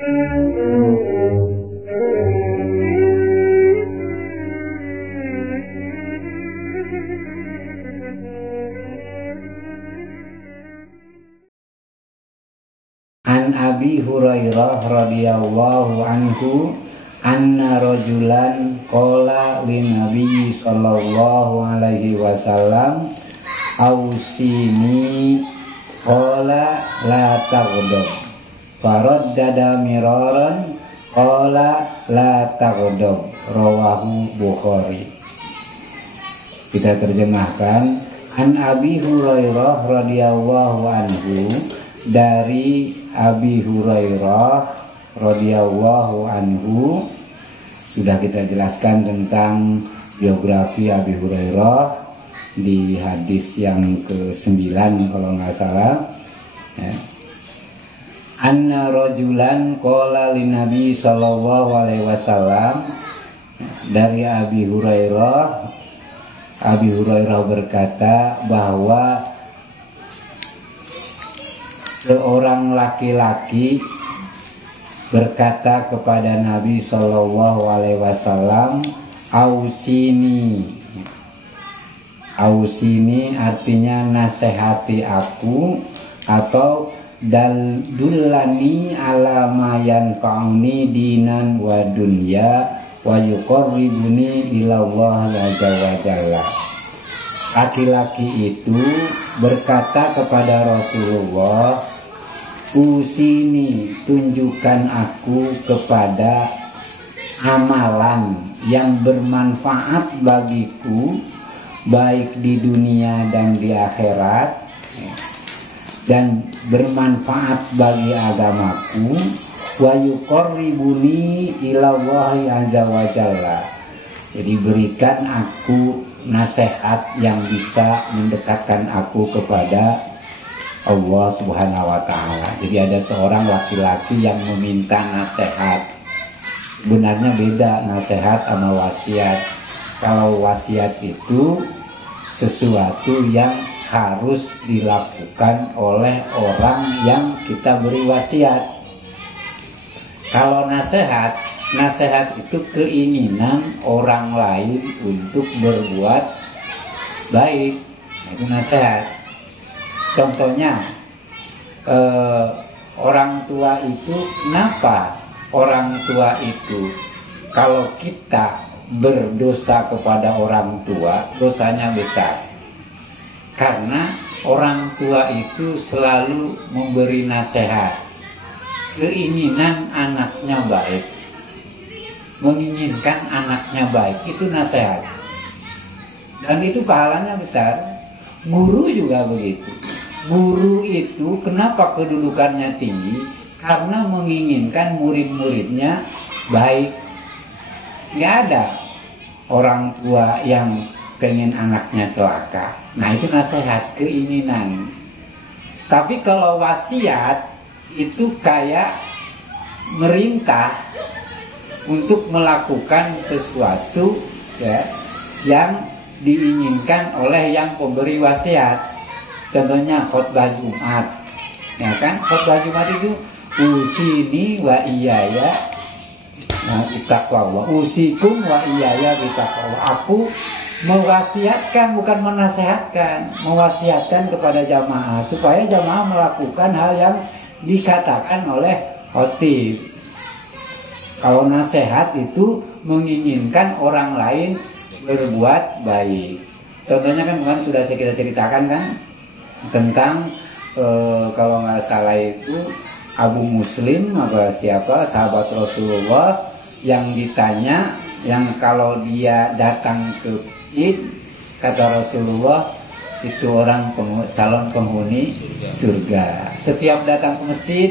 An Abi Hurairah radhiyallahu anhu anna rajulan qala lin Nabi sallallahu alaihi wasallam ausini qala la taghdab faraddada miraran qala la taghdab rawahu Bukhari. Kita terjemahkan, An Abi Hurairah radhiyallahu anhu, dari Abi Hurairah radhiyallahu anhu. Sudah kita jelaskan tentang biografi Abi Hurairah di hadis yang ke-9 kalau nggak salah ya. Anna rajulan qala lin Nabi sallallahu alaihi wasallam, dari Abi Hurairah berkata bahwa seorang laki-laki berkata kepada Nabi Shallallahu Alaihi Wasallam, ausini artinya nasihati aku, atau dullani ala ma yanfa'uni dinan wa dunya wa yuqarribuni ila Allah azza wa jalla. Laki-laki itu berkata kepada Rasulullah, usini, tunjukkan aku kepada amalan yang bermanfaat bagiku, baik di dunia dan di akhirat, dan bermanfaat bagi agamaku, wa yuqarribuni ila Allahi azza wa jalla. Jadi berikan aku nasihat yang bisa mendekatkan aku kepada Allah Subhanahu wa ta'ala. Jadi ada seorang laki-laki yang meminta nasihat. Sebenarnya beda nasihat sama wasiat. Kalau wasiat itu sesuatu yang harus dilakukan oleh orang yang kita beri wasiat. Kalau nasihat itu keinginan orang lain untuk berbuat baik. Itu nasihat. Contohnya, orang tua itu, kenapa orang tua itu kalau kita berdosa kepada orang tua, dosanya besar? Karena orang tua itu selalu memberi nasihat, keinginan anaknya baik, menginginkan anaknya baik, itu nasihat. Dan itu pahalanya besar. Guru juga begitu. Guru itu kenapa kedudukannya tinggi? Karena menginginkan murid-muridnya baik. Nggak ada orang tua yang pengen anaknya celaka. Nah itu nasihat, keinginan. Tapi kalau wasiat itu kayak merintah untuk melakukan sesuatu ya, yang diinginkan oleh yang pemberi wasiat. Contohnya khotbah Jumat, ya kan? Khotbah Jumat itu usini wa iyaya bitaqwa, usikum wa iyaya bitaqwa. Aku mewasiatkan, bukan menasehatkan, mewasiatkan kepada jamaah supaya jamaah melakukan hal yang dikatakan oleh khotib. Kalau nasihat itu menginginkan orang lain berbuat baik. Contohnya kan kemarin sudah kita ceritakan kan tentang kalau nggak salah itu Abu Muslim apa siapa sahabat Rasulullah yang ditanya, yang kalau dia datang ke masjid, kata Rasulullah itu orang calon penghuni surga. Setiap datang ke masjid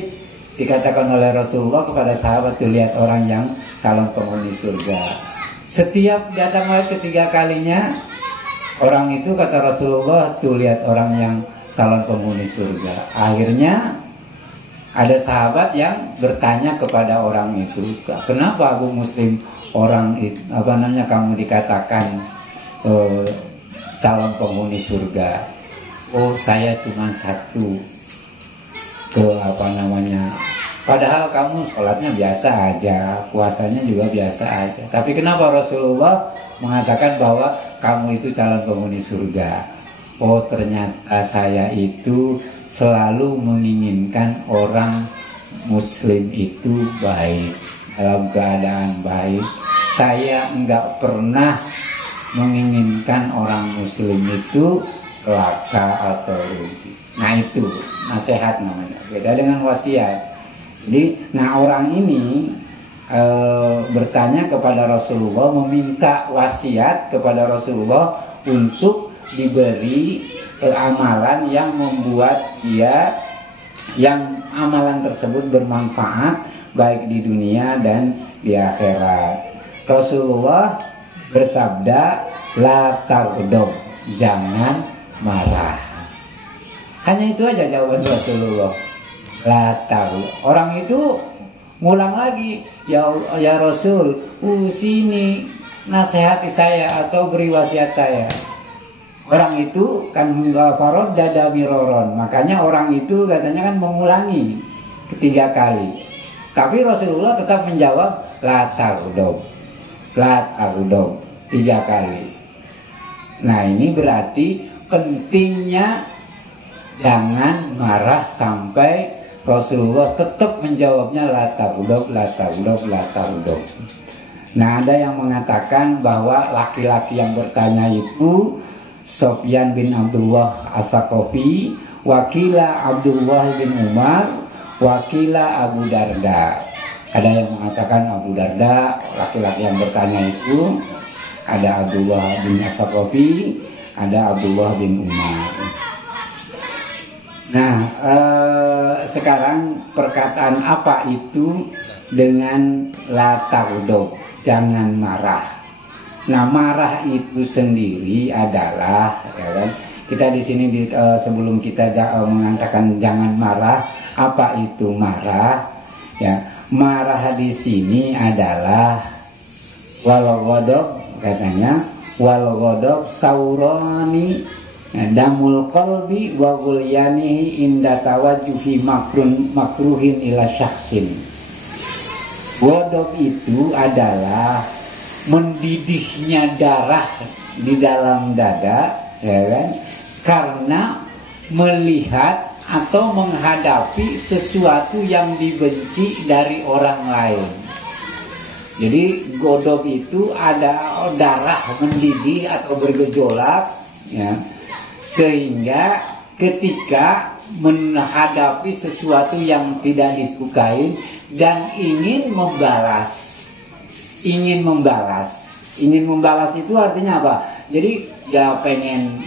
dikatakan oleh Rasulullah kepada sahabat, tuh lihat orang yang calon penghuni surga. Setiap datang lagi ketiga kalinya, orang itu kata Rasulullah, tuh lihat orang yang calon penghuni surga. Akhirnya ada sahabat yang bertanya kepada orang itu, kenapa Abu Muslim orang itu, kamu dikatakan calon penghuni surga? Oh saya cuma satu Padahal kamu sholatnya biasa aja, puasanya juga biasa aja. Tapi kenapa Rasulullah mengatakan bahwa kamu itu calon penghuni surga? Oh, ternyata saya itu selalu menginginkan orang Muslim itu baik, dalam keadaan baik. Saya enggak pernah menginginkan orang Muslim itu celaka atau rugi. Nah itu nasihat namanya, beda dengan wasiat. Jadi, nah orang ini bertanya kepada Rasulullah, meminta wasiat kepada Rasulullah untuk diberi amalan yang membuat dia, yang amalan tersebut bermanfaat baik di dunia dan di akhirat. Rasulullah bersabda, la taghdab, jangan marah. Hanya itu aja jawaban Rasulullah. La taghdab. Orang itu ngulang lagi, ya Rasul, sini nasihati saya atau beri wasiat saya. Orang itu kan farod dada miroron, makanya orang itu katanya kan mengulangi ketiga kali. Tapi Rasulullah tetap menjawab la taghdab, la taghdab 3 kali. Nah ini berarti pentingnya jangan marah sampai Rasulullah tetap menjawabnya la taghdab, la taghdab, la taghdab. Nah ada yang mengatakan bahwa laki-laki yang bertanya itu Sofyan bin Abdullah As-Saqafi, wakila Abdullah bin Umar, wakila Abu Darda. Ada yang mengatakan Abu Darda, laki-laki yang bertanya itu. Ada Abdullah bin As-Saqafi, ada Abdullah bin Umar. Nah, sekarang perkataan apa itu dengan la taghdab, jangan marah. Nah, marah itu sendiri adalah, ya kan? Kita di sini sebelum kita mengatakan jangan marah, apa itu marah? Ya, marah di sini adalah wal ghadab, katanya wal ghadab saurani damul qalbi wa ghulyanihi inda tawajjuhi makruhin ila syakhsin. Ghadab itu adalah mendidihnya darah di dalam dada, ya kan? Karena melihat atau menghadapi sesuatu yang dibenci dari orang lain. Jadi ghadab itu ada darah mendidih atau bergejolak, ya, sehingga ketika menghadapi sesuatu yang tidak disukai dan ingin membalas itu artinya apa? Jadi ya pengen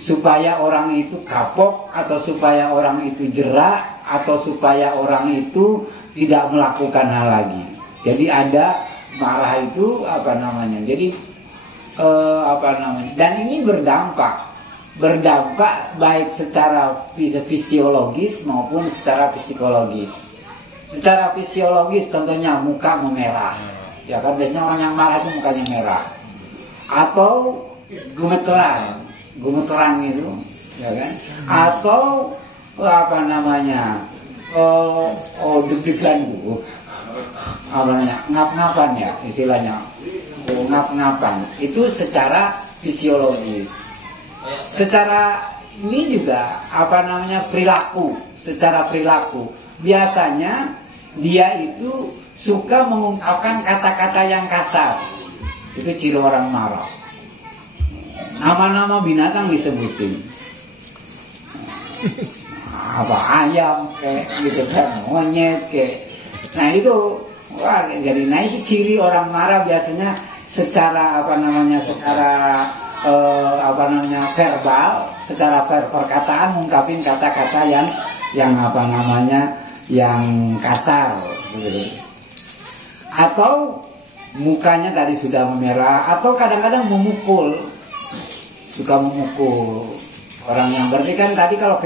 supaya orang itu kapok, atau supaya orang itu jerak, atau supaya orang itu tidak melakukan hal lagi. Jadi ada marah itu jadi dan ini berdampak baik secara fisiologis maupun secara psikologis. Secara fisiologis tentunya muka memerah, ya kan, biasanya orang yang marah itu mukanya merah, atau gemeteran itu, ya kan, atau deg-degan gitu, ngap-ngapan ya istilahnya, ngap-ngapan itu secara fisiologis. Secara ini juga perilaku, secara perilaku biasanya dia itu suka mengungkapkan kata-kata yang kasar. Itu ciri orang marah. Nama-nama binatang disebutin, ayam kayak gitu kan, monyet kayak. Nah itu jadi itu ciri orang marah biasanya secara verbal, secara perkataan mengungkapin kata-kata yang yang kasar gitu. Atau mukanya tadi sudah memerah, atau kadang-kadang suka memukul orang yang berarti kan tadi kalau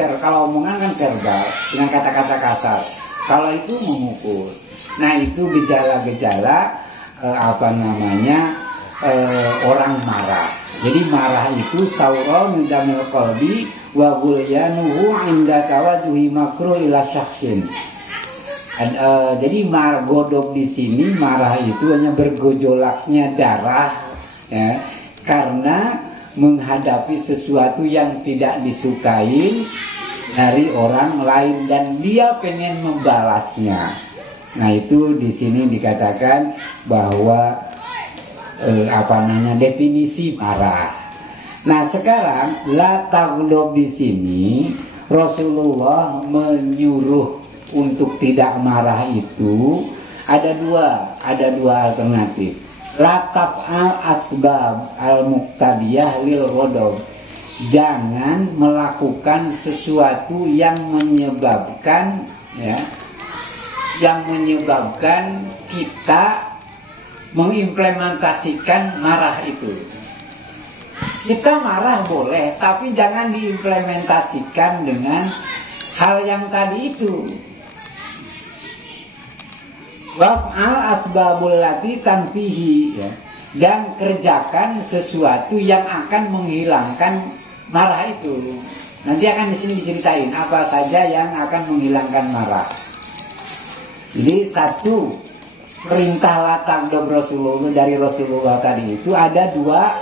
omongan kan verbal dengan kata-kata kasar, kalau itu memukul. Nah itu gejala-gejala orang marah. Jadi marah itu saura min qalbi wa ghulyanuhu inda tawajjuhi makruh ila syakhsin. Jadi godok di sini marah itu hanya bergojolaknya darah, ya, karena menghadapi sesuatu yang tidak disukai dari orang lain dan dia pengen membalasnya. Nah itu di sini dikatakan bahwa definisi marah. Nah sekarang la taghdab di sini Rasulullah menyuruh untuk tidak marah itu ada dua alternatif. La taf'al asbab al-muqtadiyah lil ghadab. Jangan melakukan sesuatu yang menyebabkan kita mengimplementasikan marah itu. Kita marah boleh, tapi jangan diimplementasikan dengan hal yang tadi itu. Waf'al asbabul lati tanfihi, ya. Dan kerjakan sesuatu yang akan menghilangkan marah itu. Nanti akan di sini diceritain apa saja yang akan menghilangkan marah. Jadi satu perintah la taghdab Rasulullah dari Rasulullah tadi itu ada dua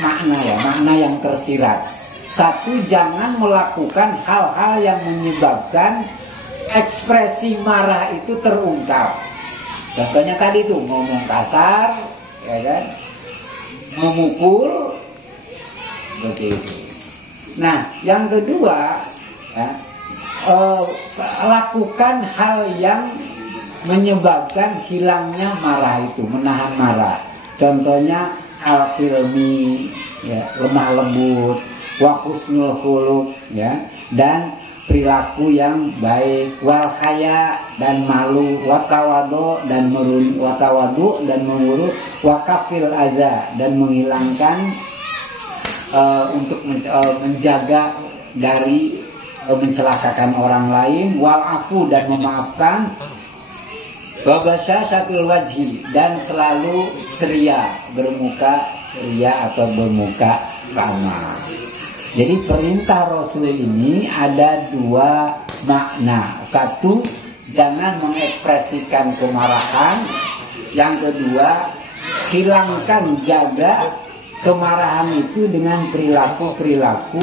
makna yang tersirat. Satu, jangan melakukan hal-hal yang menyebabkan ekspresi marah itu terungkap. Contohnya tadi tuh ngomong kasar, ya kan, memukul, begitu. Nah, yang kedua, ya, lakukan hal yang menyebabkan hilangnya marah itu, menahan marah. Contohnya al-hilmi, ya, lemah lembut, wa husnul khuluq, ya, dan perilaku yang baik, wal haya dan malu, watawadu dan mengurus, wakafil aza dan menghilangkan untuk menjaga dari mencelakakan orang lain, wal afu dan memaafkan, wabasya satul wajhi dan selalu ceria, bermuka ceria atau bermuka ramah. Jadi perintah Rasul ini ada dua makna. Satu, jangan mengekspresikan kemarahan. Yang kedua, hilangkan, jaga kemarahan itu dengan perilaku-perilaku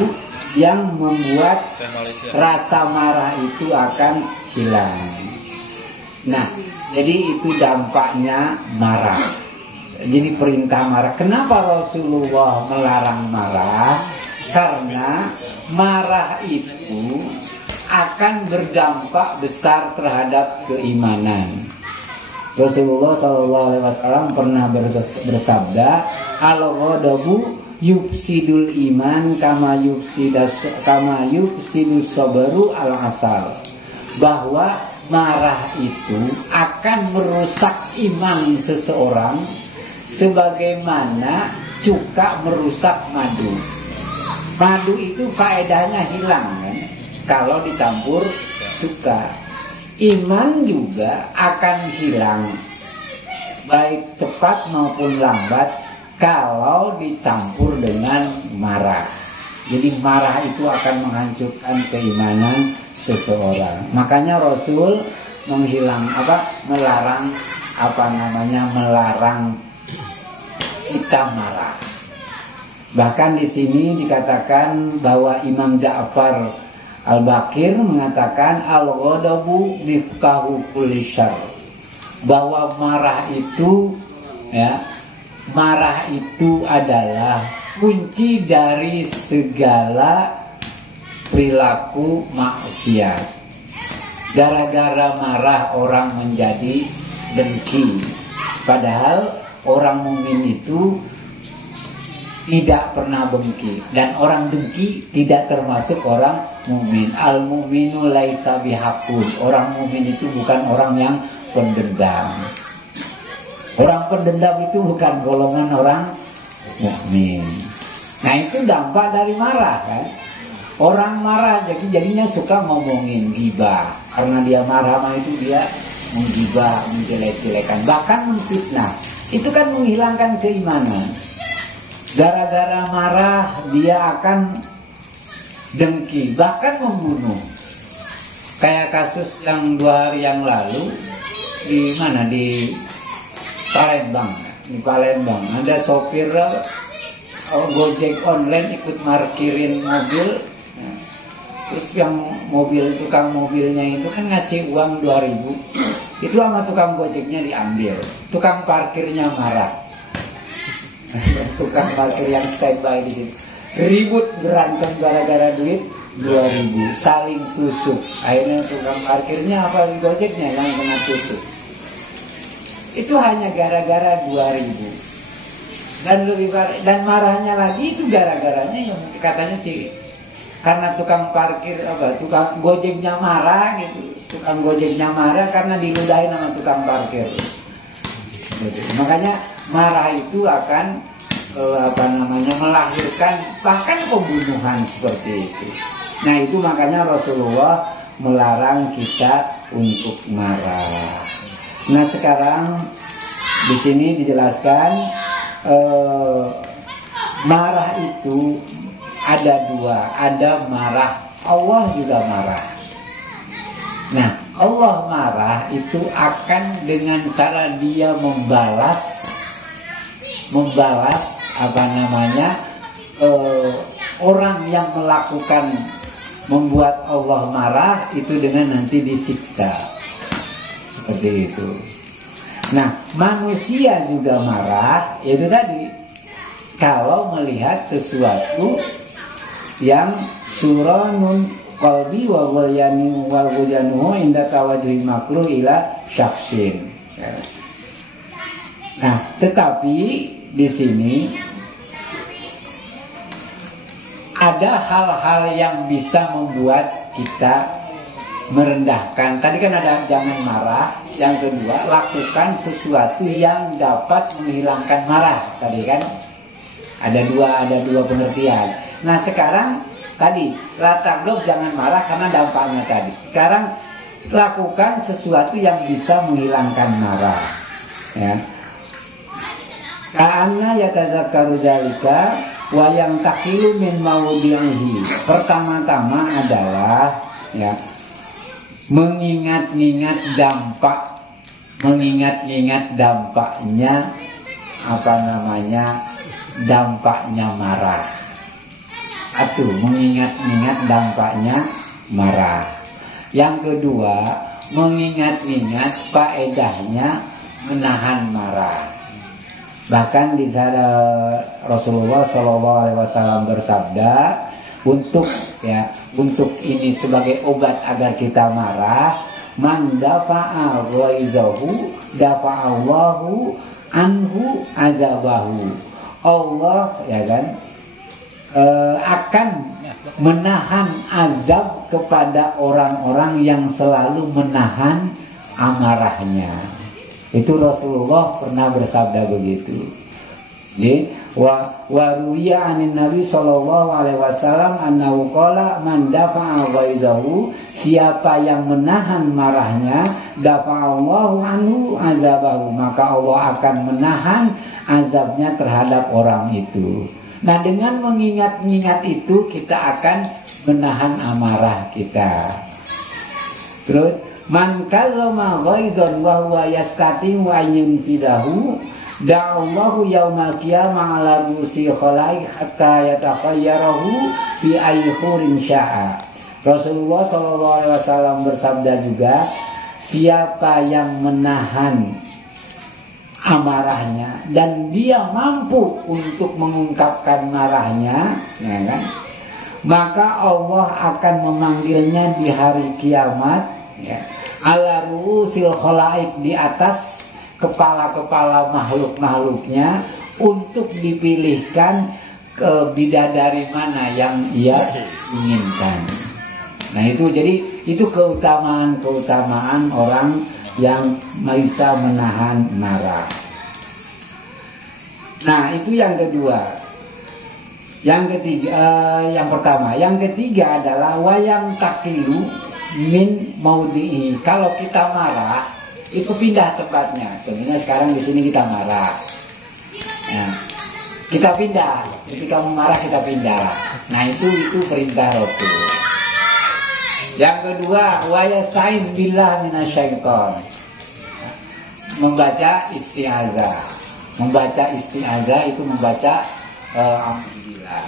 yang membuat rasa marah itu akan hilang. Nah, jadi itu dampaknya marah. Jadi perintah marah. Kenapa Rasulullah melarang marah? Karena marah itu akan berdampak besar terhadap keimanan. Rasulullah SAW pernah bersabda, al-ghadabu yufsidul iman kama yufsidus sabru al-asal. Bahwa marah itu akan merusak iman seseorang sebagaimana cuka merusak madu. Madu itu faedahnya hilang, kan, kalau dicampur cuka. Iman juga akan hilang, baik cepat maupun lambat, kalau dicampur dengan marah. Jadi marah itu akan menghancurkan keimanan seseorang. Makanya Rasul melarang kita marah. Bahkan di sini dikatakan bahwa Imam Ja'far Al-Baqir mengatakan al-ghadabu miftahu kulli syarr. Bahwa marah itu adalah kunci dari segala perilaku maksiat. Gara-gara marah orang menjadi dengki. Padahal orang mukmin itu tidak pernah dengki, dan orang dengki tidak termasuk orang mukmin. Al mukminu laisa bihaqun. Orang mukmin itu bukan orang yang pendendam. Orang pendendam itu bukan golongan orang mukmin. Nah itu dampak dari marah, kan? Orang marah jadinya suka ngomongin ghibah. Karena dia marah itu dia menggibah, menjelek-jelekan, bahkan menfitnah. Itu kan menghilangkan keimanan. Gara-gara marah dia akan dengki, bahkan membunuh. Kayak kasus yang 2 hari yang lalu di mana, di Palembang. Di Palembang ada sopir Gojek online ikut markirin mobil. Nah, terus yang tukang mobilnya itu kan ngasih uang 2.000. Itu sama tukang Gojeknya diambil. Tukang parkirnya marah. Tukang parkir yang standby di situ ribut berantem gara-gara duit 2.000, saling tusuk. Akhirnya tukang parkirnya apa Gojeknya yang kena tusuk. Itu hanya gara-gara 2.000. Dan marahnya lagi itu gara-garanya yang katanya sih karena tukang parkir tukang Gojeknya marah gitu. Tukang Gojeknya marah karena diludahin sama tukang parkir. Gitu. Makanya marah itu akan melahirkan bahkan pembunuhan seperti itu. Nah, itu makanya Rasulullah melarang kita untuk marah. Nah, sekarang di sini dijelaskan marah itu ada 2, ada marah Allah juga marah. Nah, Allah marah itu akan dengan cara dia membalas orang yang melakukan membuat Allah marah itu dengan nanti disiksa seperti itu. Nah, manusia juga marah, yaitu tadi kalau melihat sesuatu yang suranun qalbi wa walyani wal wujanu inda tawadhi makruh ila syakhsin. Nah, tetapi di sini ada hal-hal yang bisa membuat kita merendahkan. Tadi kan ada jangan marah. Yang kedua, lakukan sesuatu yang dapat menghilangkan marah. Tadi kan ada dua pengertian. Nah, sekarang tadi lataglov jangan marah karena dampaknya tadi. Sekarang lakukan sesuatu yang bisa menghilangkan marah. Ya. Karena yatazakkaru dzalika wa yang takilu min maudihi. Pertama-tama adalah ya mengingat-ingat dampaknya dampaknya marah. Satu, mengingat-ingat dampaknya marah. Yang kedua, mengingat-ingat faedahnya menahan marah. Bahkan di sana Rasulullah SAW bersabda, untuk ini sebagai obat agar kita marah, man dafa'a ghaizahu dafa'allahu anhu azabahu. Allah akan menahan azab kepada orang-orang yang selalu menahan amarahnya. Itu Rasulullah pernah bersabda begitu. Wa ruwiya anin Nabi sallallahu alaihi wasallam annahu qala man dafa'a ghaizahu, siapa yang menahan marahnya, dafa'allahu anhu azabahu, maka Allah akan menahan azabnya terhadap orang itu. Nah, dengan mengingat-ingat itu kita akan menahan amarah kita. Terus man kallama ghaizan wa huwa yastati wa yunfidahu da'allahu yaumal qiyamah ala rusi khalaik hatta yatakhayyarahu fi ayhurin sya'a. Rasulullah SAW bersabda juga, siapa yang menahan amarahnya dan dia mampu untuk mengungkapkan marahnya, ya kan, maka Allah akan memanggilnya di hari kiamat, ya, ala rusil khalaik, di atas kepala-kepala makhluk-makhluknya, untuk dipilihkan ke bidadari mana yang ia inginkan. Nah, itu jadi itu keutamaan orang yang bisa menahan marah. Nah, itu yang kedua. Yang ketiga, yang pertama. Yang ketiga adalah wayang takilu min maudi'i. Kalau kita marah, itu pindah tempatnya. Contohnya sekarang di sini kita marah. Nah, kita pindah. Ketika marah kita pindah. Nah, itu perintah Rasul. Yang kedua, wa yasta'iz billah minasyaiton. Membaca isti'azah. Membaca isti'azah itu membaca alhamdulillah.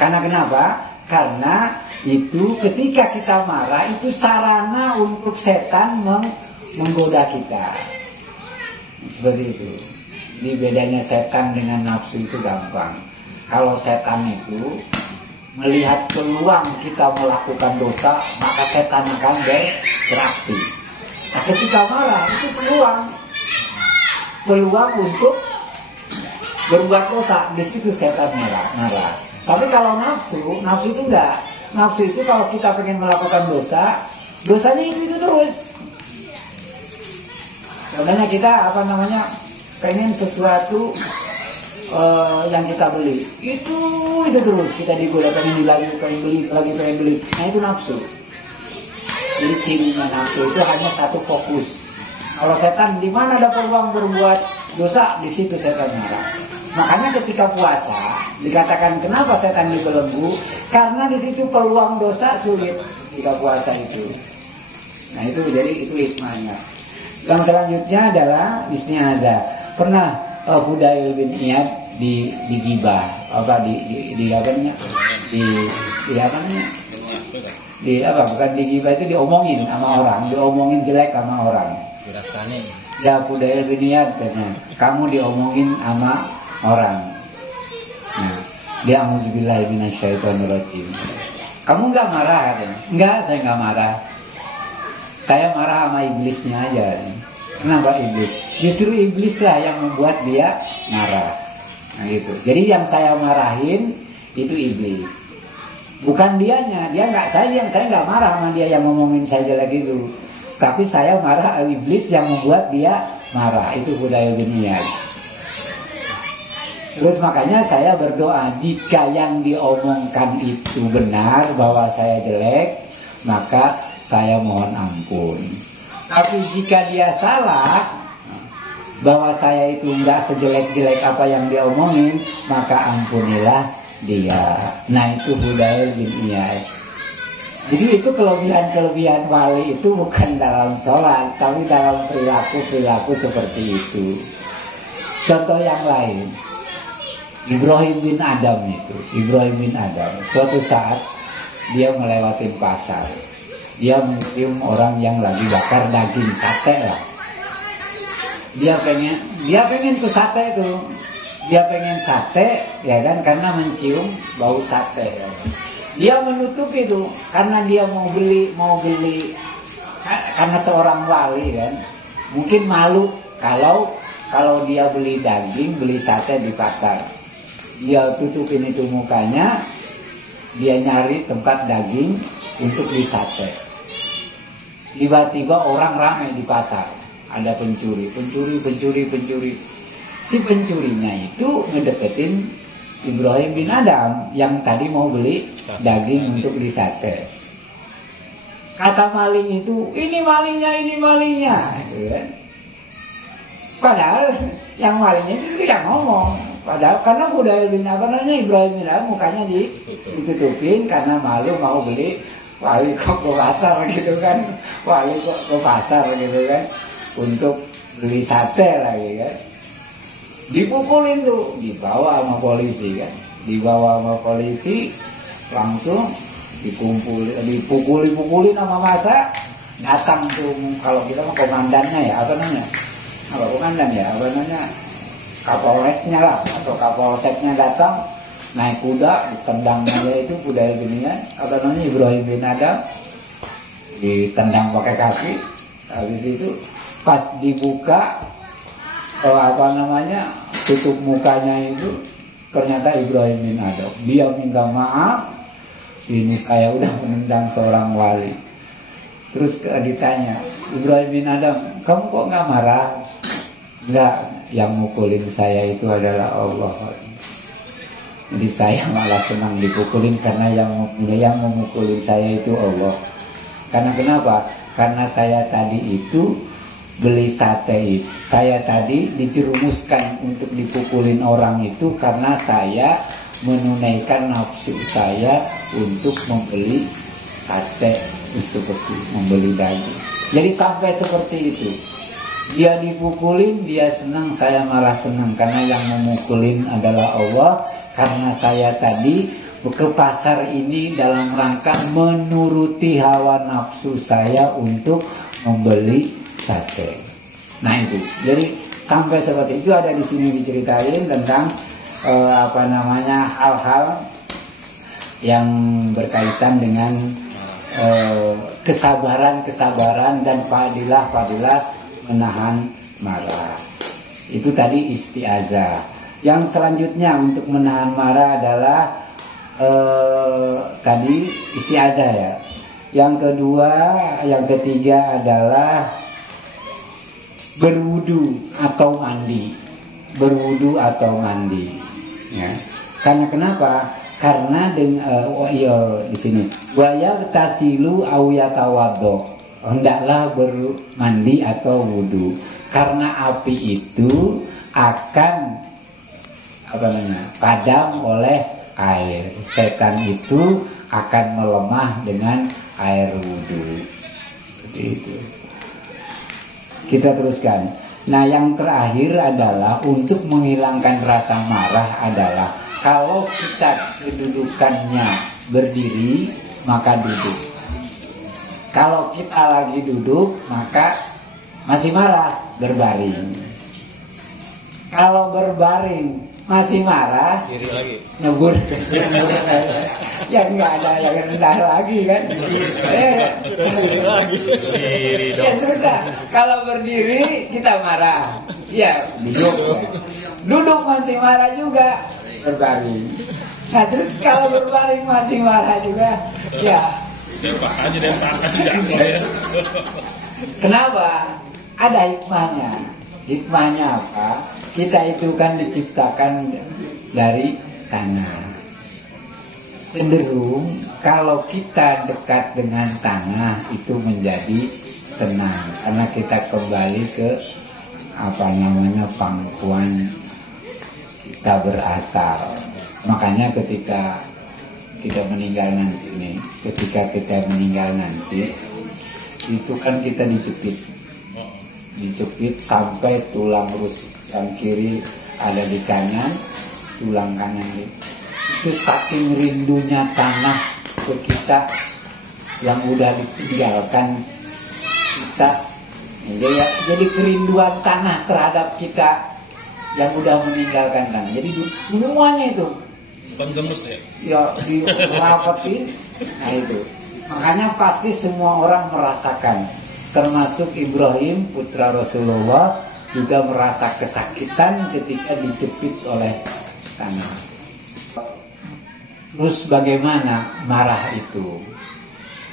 Karena kenapa? Karena itu ketika kita marah itu sarana untuk setan menggoda kita. Seperti itu. Jadi bedanya setan dengan nafsu itu gampang. Kalau setan itu melihat peluang kita melakukan dosa, maka setan akan beraksi. Nah, ketika marah itu peluang untuk berbuat dosa. Di situ setan marah. Tapi kalau nafsu itu enggak. Nafsu itu kalau kita pengen melakukan dosa, dosanya itu terus. Contohnya kita pengen sesuatu yang kita beli, itu terus kita digoda, pengen beli lagi. Nah itu nafsu. Jadi cirinya nafsu itu hanya satu fokus. Kalau setan di mana ada peluang berbuat dosa, di situ setan marah. Makanya ketika puasa dikatakan kenapa setan dibelenggu? Karena di situ peluang dosa sulit ketika puasa itu. Nah itu hikmahnya. Yang selanjutnya adalah isti'azah. Pernah Fudail bin Iyad digibah bukan digibah, itu diomongin sama orang, diomongin jelek sama orang. Dirasain. Ya Fudail bin Iyad katanya, kamu diomongin sama orang. Nah, dia auzubillahi minasyaitonirrajim. Kamu enggak marah katanya? Enggak, saya enggak marah. Saya marah sama iblisnya aja. Kenapa iblis? Justru iblislah yang membuat dia marah. Nah gitu. Jadi yang saya marahin itu iblis. Bukan dianya, saya nggak marah sama dia yang ngomongin saya jelek itu. Tapi saya marah iblis yang membuat dia marah. Itu Fudail bin Iyad. Terus makanya saya berdoa, jika yang diomongkan itu benar bahwa saya jelek, maka saya mohon ampun. Tapi jika dia salah, bahwa saya itu enggak sejelek-jelek apa yang dia omongin, maka ampunilah dia. Nah itu Fudail bin Iyad. Jadi itu kelebihan-kelebihan wali itu bukan dalam sholat, tapi dalam perilaku seperti itu. Contoh yang lain, Ibrahim bin Adam, suatu saat dia melewati pasar. Dia mencium orang yang lagi bakar daging sate lah. Dia pengen ke sate itu. Dia pengen sate, ya kan, karena mencium bau sate. Ya. Dia menutup itu karena dia mau beli karena seorang wali kan. Mungkin malu kalau dia beli daging, beli sate di pasar. Dia tutupin itu mukanya, dia nyari tempat daging untuk disate. Tiba-tiba orang ramai di pasar. Ada pencuri. Si pencurinya itu ngedeketin Ibrahim bin Adam yang tadi mau beli daging untuk disate. Kata maling itu, ini malingnya. Gitu kan. Padahal yang malingnya itu yang ngomong. Padahal karena Fudail bin Ibrahim bin Adam mukanya ditutupin karena malu mau beli. Wali kok ke pasar gitu kan, untuk beli sate lagi kan. Dipukulin tuh, dibawa sama polisi langsung dipukulin sama massa. Datang tuh, kalau kita mah komandannya ya, Kapolresnya lah atau Kapolseknya datang. Naik kuda, ditendang aja itu Fudail bin Iyad, Ibrahim bin Adam, ditendang pakai kaki. Habis itu pas dibuka tutup mukanya itu ternyata Ibrahim bin Adam. Dia minta maaf, ini saya udah menendang seorang wali. Terus ditanya, Ibrahim bin Adam, kamu kok nggak marah? Enggak, yang mukulin saya itu adalah Allah. Jadi saya malah senang dipukulin karena yang memukulin saya itu Allah. Karena kenapa? Karena saya tadi itu beli sate. Saya tadi dijerumuskan untuk dipukulin orang itu karena saya menunaikan nafsu saya untuk membeli sate seperti membeli daging. Jadi sampai seperti itu. Dia dipukulin, dia senang, saya malah senang. Karena yang memukulin adalah Allah. Karena saya tadi ke pasar ini dalam rangka menuruti hawa nafsu saya untuk membeli sate. Nah itu, jadi sampai seperti itu ada di sini diceritain tentang hal-hal yang berkaitan dengan kesabaran dan fadilah menahan marah. Itu tadi isti'azah. Yang selanjutnya untuk menahan marah adalah tadi isti'azah ya. Yang ketiga adalah berwudu atau mandi. Berwudu atau mandi. Ya. Karena kenapa? Karena di sini wa yaghtasilu aw yatawaddo. Hendaklah bermandi atau wudu. Karena api itu akan padam oleh air. Setan itu akan melemah dengan air wudu. Seperti itu. Kita teruskan. Nah, yang terakhir adalah untuk menghilangkan rasa marah adalah kalau kita kedudukannya berdiri, maka duduk. Kalau kita lagi duduk, maka masih marah, berbaring. Kalau berbaring masih marah, nyebur ya nggak ada yang rendah lagi kan. Ya sudah, kalau berdiri kita marah, ya duduk masih marah juga, berbaring. Nah terus kalau berbaring masih marah juga, ya kenapa? Ada hikmahnya. Hikmahnya apa? Kita itu kan diciptakan dari tanah. Cenderung kalau kita dekat dengan tanah itu menjadi tenang, karena kita kembali ke pangkuan kita berasal. Makanya ketika kita meninggal nanti itu kan kita dijepit sampai tulang rusuk yang kiri ada di kanan, tulang kanan itu saking rindunya tanah ke kita yang udah ditinggalkan kita, jadi kerinduan tanah terhadap kita yang udah meninggalkan tanah. Jadi semuanya itu gemes ya dirapetin. Nah itu makanya pasti semua orang merasakan, termasuk Ibrahim putra Rasulullah juga merasa kesakitan ketika dijepit oleh tanah. Terus bagaimana marah itu?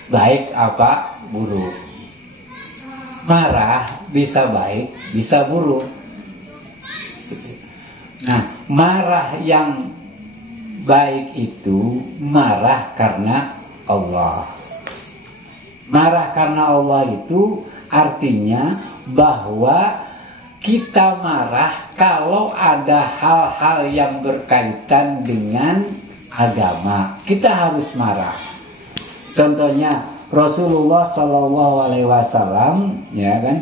Baik apa buruk? Marah bisa baik, bisa buruk. Nah, marah yang baik itu marah karena Allah. Marah karena Allah itu artinya bahwa kita marah kalau ada hal-hal yang berkaitan dengan agama. Kita harus marah. Contohnya Rasulullah SAW, ya kan?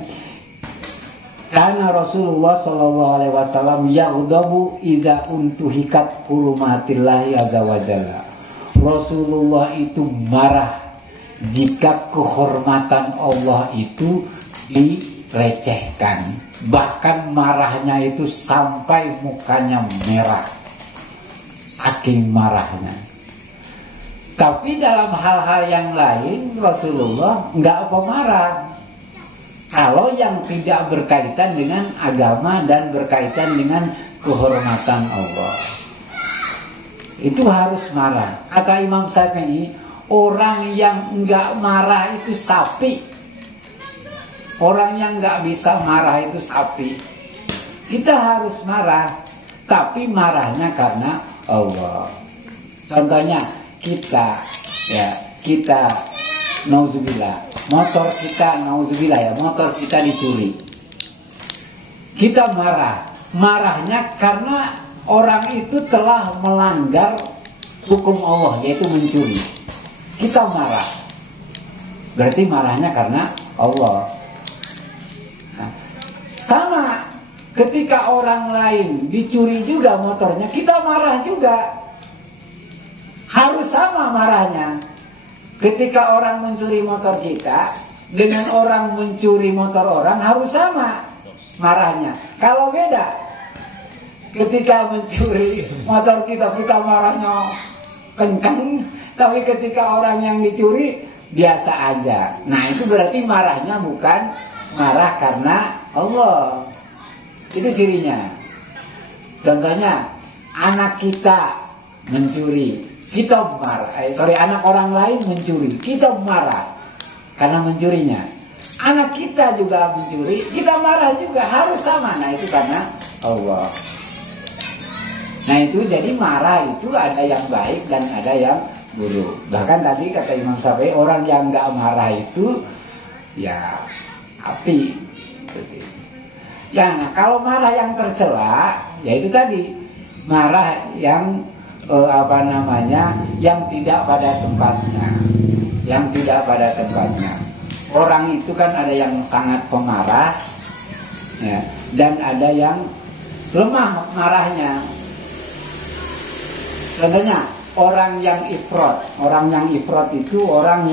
Karena Rasulullah SAW yaghdabu idza untuhikat hurumatillahi azza wa jalla. Rasulullah itu marah jika kehormatan Allah itu dilecehkan. Bahkan marahnya itu sampai mukanya merah, saking marahnya. Tapi dalam hal-hal yang lain Rasulullah nggak apa marah. Kalau yang tidak berkaitan dengan agama dan berkaitan dengan kehormatan Allah, itu harus marah. Kata Imam Syafi'i, orang yang nggak marah itu sapi. Orang yang nggak bisa marah itu sapi. Kita harus marah, tapi marahnya karena Allah. Contohnya kita nauzubillah, motor kita dicuri. Kita marahnya karena orang itu telah melanggar hukum Allah, yaitu mencuri. Kita marah. berarti marahnya karena Allah. Nah, sama ketika orang lain dicuri juga motornya, kita marah juga. Harus sama marahnya. Ketika orang mencuri motor kita dengan orang mencuri motor orang harus sama marahnya. Kalau beda, ketika mencuri motor kita marahnya kencang, tapi ketika orang yang dicuri biasa aja. Nah, itu berarti marahnya bukan marah karena Allah. Itu cirinya. Contohnya, anak kita mencuri, kita marah. Anak orang lain mencuri, kita marah karena mencurinya. Anak kita juga mencuri, kita marah juga, harus sama. Nah, itu karena Allah. Nah, itu jadi marah itu ada yang baik dan ada yang buruk. Bahkan tadi kata Imam Syafi'i, orang yang nggak marah itu ya sapi. Ya, nah, kalau marah yang tercela, ya itu tadi marah yang yang tidak pada tempatnya, yang tidak pada tempatnya. Orang itu kan ada yang sangat pemarah, ya, dan ada yang lemah marahnya. Contohnya orang yang ifrat. Orang yang ifrat itu orang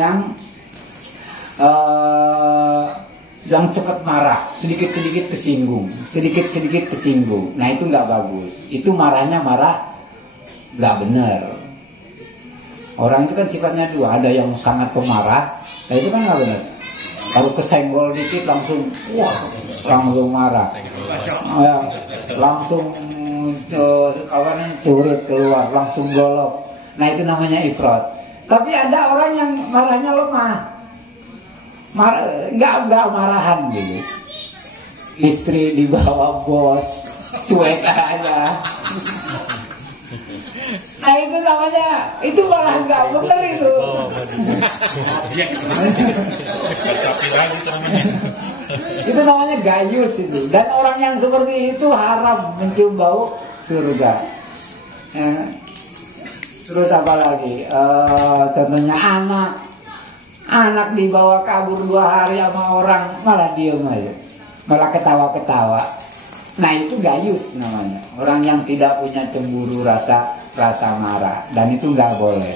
yang cepat marah, sedikit-sedikit kesinggung. Nah, itu nggak bagus. Itu marahnya marah nggak benar. Orang itu kan sifatnya dua, ada yang sangat pemarah, nah itu kan nggak benar. Kalau kesenggol dikit langsung marah, langsung curit keluar, langsung golok. Nah, itu namanya ifrat. Tapi ada orang yang marahnya lemah, nggak marahan gitu. Istri dibawa bos, cuek aja. Nah, itu namanya, itu malah nggak benar itu. Itu namanya gayus itu. Dan orang yang seperti itu haram mencium bau surga. Terus apa lagi? Contohnya anak dibawa kabur 2 hari sama orang, malah diem aja, malah ketawa-ketawa. Nah, itu gayus namanya. Orang yang tidak punya cemburu, rasa marah, dan itu nggak boleh.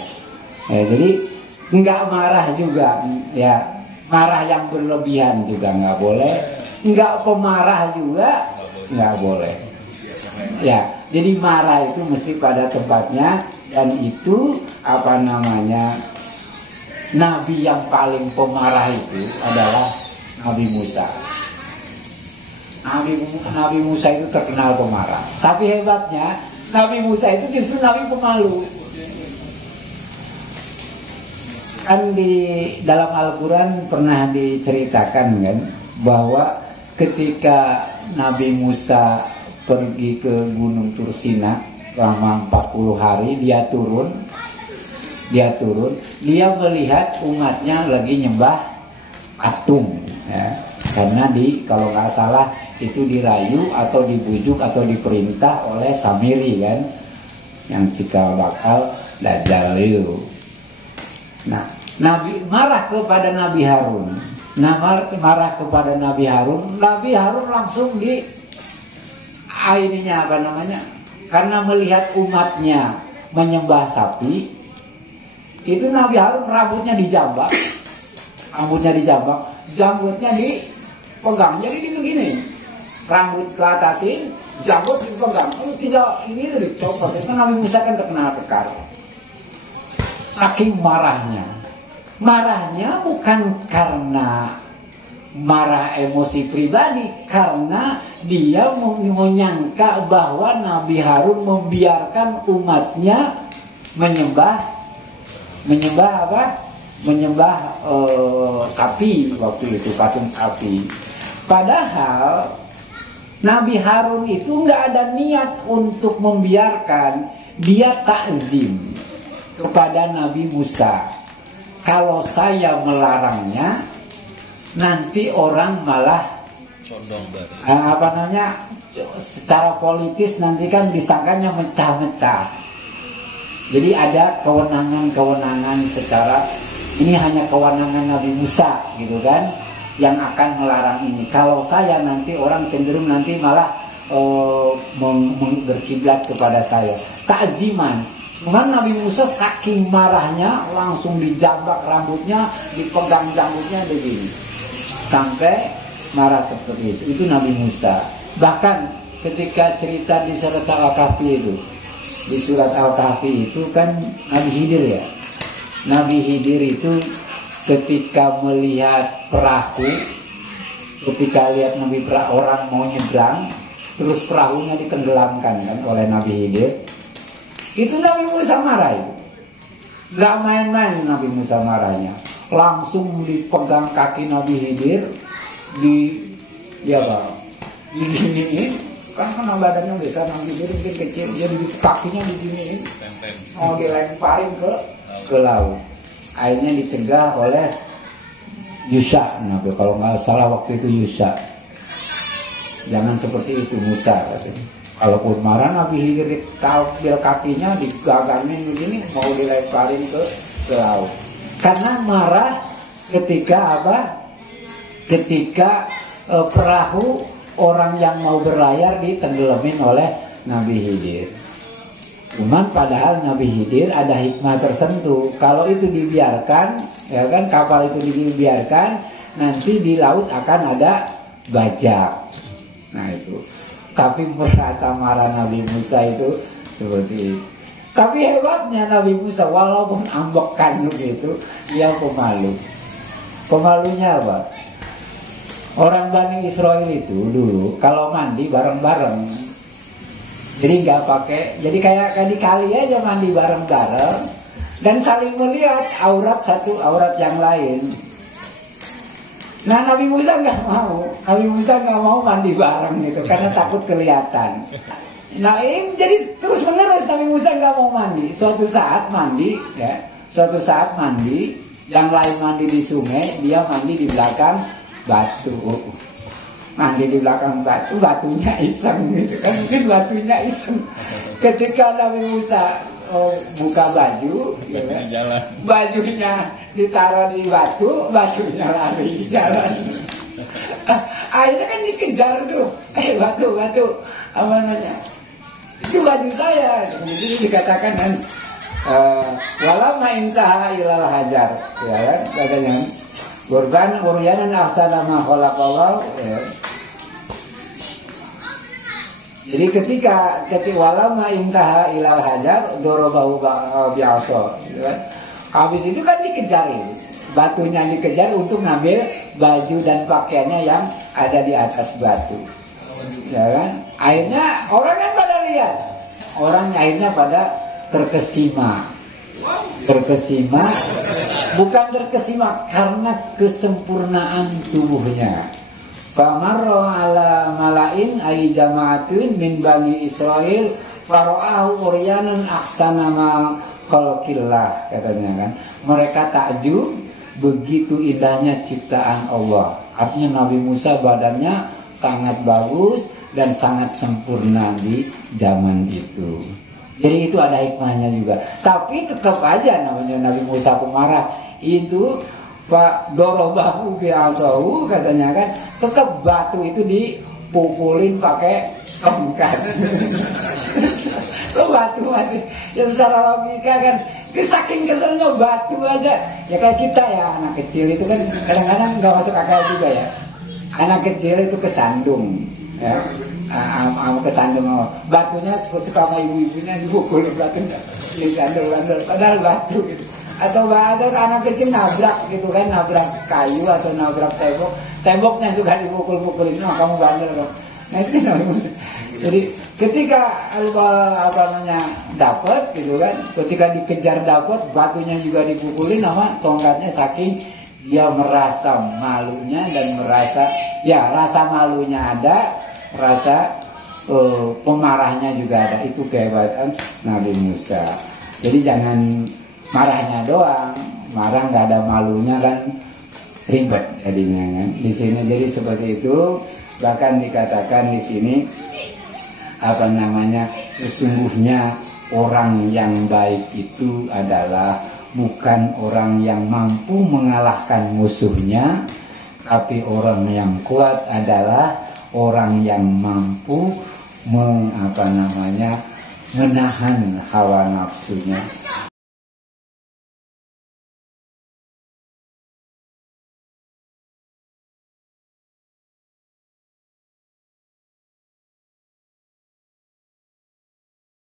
Ya, jadi nggak marah juga, ya, marah yang berlebihan juga nggak boleh, nggak pemarah juga nggak boleh. Ya, jadi marah itu mesti pada tempatnya, dan itu Nabi yang paling pemarah itu adalah Nabi Musa. Nabi Musa itu terkenal pemarah. Tapi hebatnya Nabi Musa itu justru Nabi pemalu. Kan di dalam Al-Quran pernah diceritakan kan, bahwa ketika Nabi Musa pergi ke Gunung Tursina selama 40 hari, dia turun, dia melihat umatnya lagi nyembah patung, ya. Karena kalau nggak salah itu dirayu atau dibujuk atau diperintah oleh Samiri kan, yang cikal bakal Dajjal itu. Nah, Nabi marah kepada Nabi Harun. Marah kepada Nabi Harun. Nabi Harun langsung karena melihat umatnya menyembah sapi, itu Nabi Harun rambutnya dijambak, janggutnya dipegang, jadi begini, rambut ke atasin, janggut dipegang. Kalau tidak ini dicopot. Itu Nabi Musa kan terkenal kekar. Saking marahnya bukan karena marah emosi pribadi, karena dia menyangka bahwa Nabi Harun membiarkan umatnya menyembah sapi waktu itu, patung sapi. Padahal Nabi Harun itu nggak ada niat untuk membiarkan, dia takzim kepada Nabi Musa. Kalau saya melarangnya, nanti orang malah secara politis nanti kan disangkanya mecah-mecah. Jadi ada kewenangan-kewenangan secara ini hanya kewenangan Nabi Musa gitu kan, yang akan melarang ini. Kalau saya nanti orang cenderung nanti malah berkiblat kepada saya. Ta'ziman. Cuman Nabi Musa saking marahnya langsung dijambak rambutnya, dipegang janggutnya begini. Sampai marah seperti itu. Itu Nabi Musa. Bahkan ketika cerita di surat Al-Kahfi itu, di surat Al-Kahfi itu kan Nabi Khidir ya. Nabi Khidir itu ketika melihat perahu, ketika lihat orang mau nyebrang, terus perahunya ditenggelamkan kan oleh Nabi Khidir, itu Nabi Musa marah itu. Gak main-main Nabi Musa marahnya. Langsung dipegang kaki Nabi Khidir, diginiin, kan badannya besar, Nabi Khidir mungkin kecil, jadi kakinya diginiin, mau dilemparin ke laut. Akhirnya dicegah oleh Yusha, Nabi, kalau nggak salah waktu itu Yusha. Jangan seperti itu Musa katanya. Kalaupun marah Nabi Khidir diambil kakinya, digagamin begini, mau dilemparin ke laut. Karena marah ketika apa? Ketika perahu orang yang mau berlayar ditenggelamin oleh Nabi Khidir. Cuman padahal Nabi Khidir ada hikmah tertentu. Kalau itu dibiarkan, ya kan, kapal itu dibiarkan, nanti di laut akan ada bajak. Nah itu. Tapi merasa marah Nabi Musa itu seperti itu. Tapi hebatnya Nabi Musa, walaupun ambekan begitu, dia pemalu. Pemalunya apa? Orang Bani Israel itu dulu kalau mandi bareng-bareng. Jadi nggak pakai, jadi kayak di kali aja mandi bareng-bareng dan saling melihat aurat satu aurat yang lain. Nah Nabi Musa nggak mau, Nabi Musa nggak mau mandi bareng gitu karena takut kelihatan. Nah ini jadi terus menerus Nabi Musa nggak mau mandi. Suatu saat mandi, ya, suatu saat mandi, yang lain mandi di sungai, dia mandi di belakang batu. Mandi di belakang batu, batunya iseng gitu kan, mungkin batunya iseng. Ketika Nabi Musa buka baju, ya, bajunya ditaruh di batu, batunya lari di jalan. Akhirnya kan dikejar tuh, batu, apa namanya? Itu baju saya. Jadi dikatakan kan, walamma intaha ilal hajar, ya kan, katanya. Korban uryanan ahsana ma khalaqallahu, ya. Jadi ketika walamma intaha ilal hajar dorobahu bi'asa, gitu kan. Habis itu kan dikejar itu. Batunya dikejar untuk ngambil baju dan pakaiannya yang ada di atas batu. Ya kan? Akhirnya orang kan pada lihat. Orang akhirnya pada terkesima. Bukan terkesima karena kesempurnaan tubuhnya. Famarra ala malain ay jama'atin min Bani Israel fara'ahu uryanan ahsana ma khalqillah, katanya kan. Mereka takjub begitu indahnya ciptaan Allah. Artinya Nabi Musa badannya sangat bagus dan sangat sempurna di zaman itu. Jadi itu ada hikmahnya juga. Tapi tetap aja namanya Nabi Musa pemarah itu, Pak dorobahu bi'asahu, katanya kan, tetap batu itu dipukulin pakai tongkat. Lo batu masih, ya secara logika kan, saking keselnya batu aja. Ya kayak kita ya, anak kecil itu kan kadang-kadang nggak masuk akal juga ya. Anak kecil itu kesandung, ya. Kesandung batunya suka sama ibu-ibunya dipukul batunya, digandol-gandol, padahal batu gitu. Atau anak kecil nabrak gitu kan, nabrak kayu atau nabrak temboknya suka dipukul-pukulin, nah kamu bandel kok. Nah itu namanya. Jadi ketika apa namanya dapat gitu kan, ketika dikejar dapat, batunya juga dipukulin sama tongkatnya, saking dia merasa malunya dan merasa ya rasa malunya ada, rasa pemarahnya juga ada. Itu kehebatan Nabi Musa. Jadi jangan marahnya doang, marah nggak ada malunya kan ribet jadinya kan. Di sini jadi seperti itu. Bahkan dikatakan di sini apa namanya, sesungguhnya orang yang baik itu adalah bukan orang yang mampu mengalahkan musuhnya, tapi orang yang kuat adalah orang yang mampu menahan hawa nafsunya.